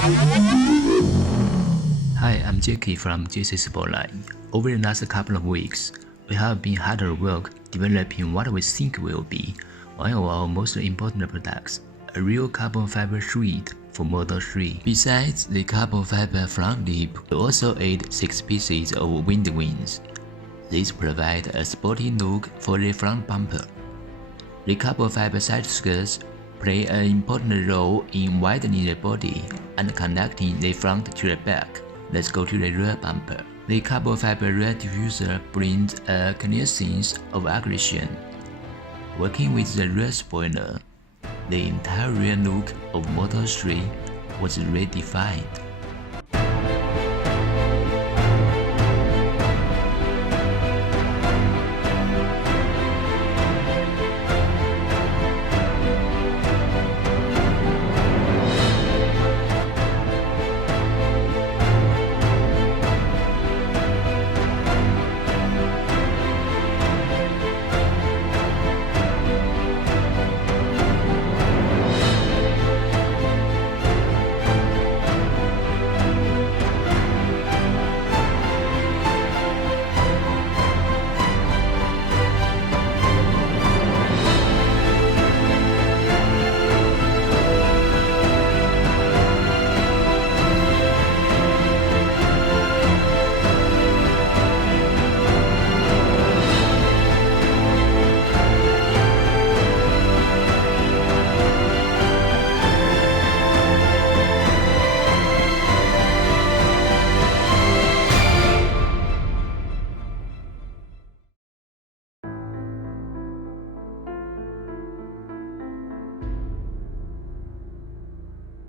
Hi, I'm Jackie from JCsportline. Over the last couple of weeks, we have been hard at work developing what we think will be one of our most important products, a real carbon fiber suite for Model 3. Besides the carbon fiber front lip, we also add 6 pieces of wind wings. These provide a sporty look for the front bumper. The carbon fiber side skirts play an important role in widening the body and connecting the front to the back. Let's go to the rear bumper. The carbon fiber rear diffuser brings a clear sense of aggression. Working with the rear spoiler, the entire rear look of Model 3 was redefined.